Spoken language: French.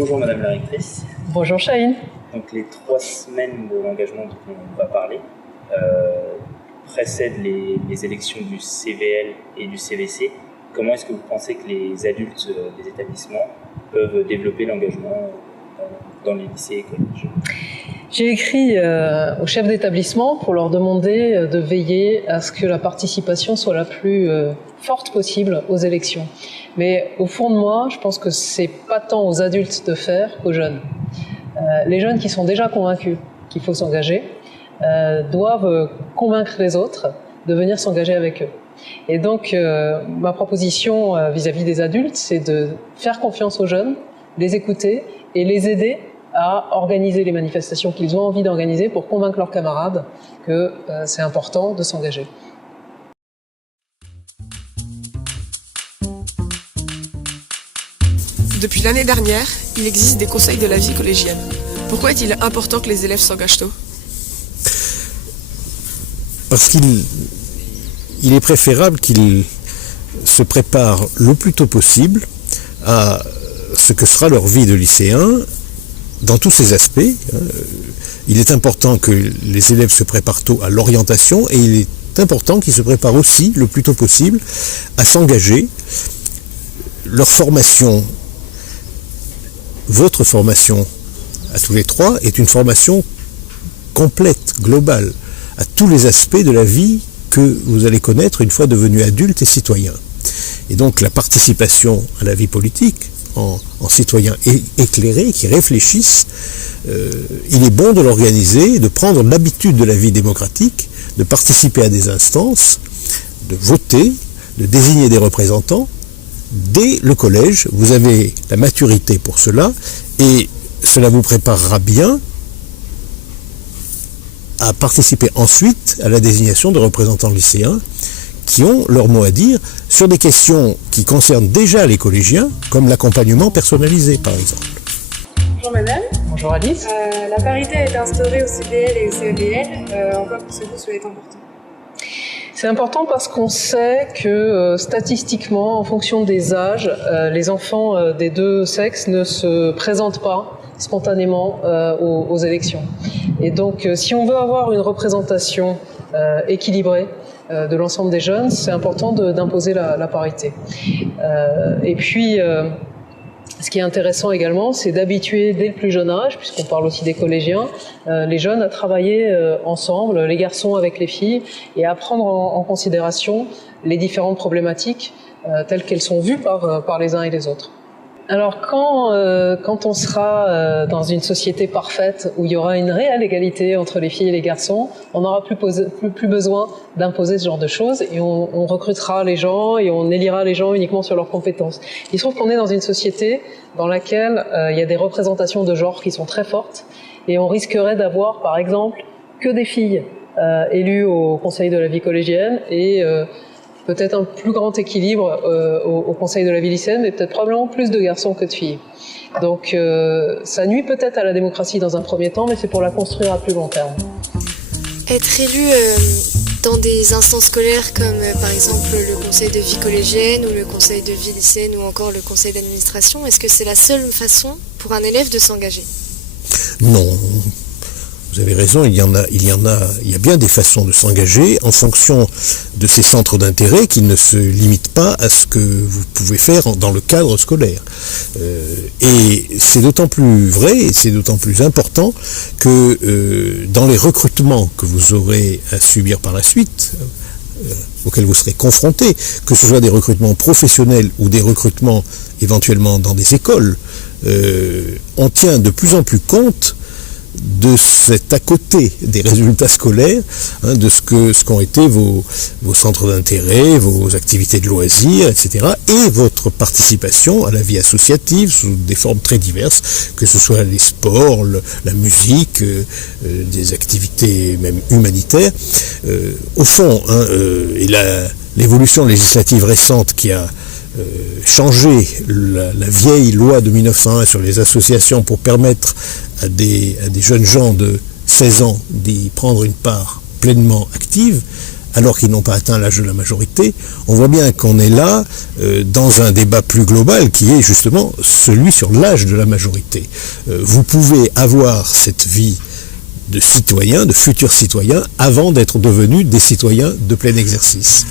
Bonjour Madame la rectrice. Bonjour Chahine. Donc les 3 semaines de l'engagement dont on va parler précèdent les élections du CVL et du CVC. Comment est-ce que vous pensez que les adultes des établissements peuvent développer l'engagement dans les lycées et collèges? J'ai écrit aux chefs d'établissement pour leur demander de veiller à ce que la participation soit la plus forte possible aux élections. Mais au fond de moi, je pense que c'est pas tant aux adultes de faire qu'aux jeunes. Les jeunes qui sont déjà convaincus qu'il faut s'engager doivent convaincre les autres de venir s'engager avec eux. Et donc, ma proposition vis-à-vis des adultes, c'est de faire confiance aux jeunes, les écouter et les aider à organiser les manifestations qu'ils ont envie d'organiser pour convaincre leurs camarades que c'est important de s'engager. Depuis l'année dernière, il existe des conseils de la vie collégienne. Pourquoi est-il important que les élèves s'engagent tôt ? Parce qu'il est préférable qu'ils se préparent le plus tôt possible à ce que sera leur vie de lycéen dans tous ses aspects. Il est important que les élèves se préparent tôt à l'orientation et il est important qu'ils se préparent aussi le plus tôt possible à s'engager. Leur formation, votre formation à tous les trois, est une formation complète, globale, à tous les aspects de la vie que vous allez connaître une fois devenus adultes et citoyens. Et donc la participation à la vie politique, en citoyens éclairés qui réfléchissent, il est bon de l'organiser, de prendre l'habitude de la vie démocratique, de participer à des instances, de voter, de désigner des représentants. Dès le collège, vous avez la maturité pour cela et cela vous préparera bien à participer ensuite à la désignation de représentants lycéens qui ont leur mot à dire sur des questions qui concernent déjà les collégiens, comme l'accompagnement personnalisé par exemple. Bonjour madame. Bonjour Alice. La parité a été instaurée au CVL et au CVL. En quoi pensez-vous que cela est important ? C'est important parce qu'on sait que statistiquement, en fonction des âges, les enfants des deux sexes ne se présentent pas spontanément aux élections. Et donc, si on veut avoir une représentation équilibrée de l'ensemble des jeunes, c'est important d'imposer la parité. Et puis, ce qui est intéressant également, c'est d'habituer dès le plus jeune âge, puisqu'on parle aussi des collégiens, les jeunes à travailler ensemble, les garçons avec les filles, et à prendre en considération les différentes problématiques telles qu'elles sont vues par les uns et les autres. Alors quand on sera dans une société parfaite où il y aura une réelle égalité entre les filles et les garçons, on n'aura plus besoin d'imposer ce genre de choses et on recrutera les gens et on élira les gens uniquement sur leurs compétences. Il se trouve qu'on est dans une société dans laquelle il y a des représentations de genre qui sont très fortes et on risquerait d'avoir par exemple que des filles élues au conseil de la vie collégienne et peut-être un plus grand équilibre au conseil de la vie lycéenne, mais peut-être probablement plus de garçons que de filles. Donc ça nuit peut-être à la démocratie dans un premier temps, mais c'est pour la construire à plus long terme. Être élu dans des instances scolaires comme par exemple le conseil de vie collégienne ou le conseil de vie lycéenne ou encore le conseil d'administration, est-ce que c'est la seule façon pour un élève de s'engager ? Non. Vous avez raison, il y a bien des façons de s'engager en fonction de ces centres d'intérêt qui ne se limitent pas à ce que vous pouvez faire dans le cadre scolaire. Et c'est d'autant plus vrai et c'est d'autant plus important que dans les recrutements que vous aurez à subir par la suite, auxquels vous serez confrontés, que ce soit des recrutements professionnels ou des recrutements éventuellement dans des écoles, on tient de plus en plus compte de cet à côté des résultats scolaires, de ce qu'ont été vos centres d'intérêt, vos activités de loisirs, etc. et votre participation à la vie associative sous des formes très diverses, que ce soit les sports, la musique, des activités même humanitaires. Au fond, et l'évolution législative récente qui a changé la vieille loi de 1901 sur les associations pour permettre à des jeunes gens de 16 ans d'y prendre une part pleinement active, alors qu'ils n'ont pas atteint l'âge de la majorité, on voit bien qu'on est là dans un débat plus global qui est justement celui sur l'âge de la majorité. Vous pouvez avoir cette vie de citoyens, de futurs citoyens, avant d'être devenus des citoyens de plein exercice.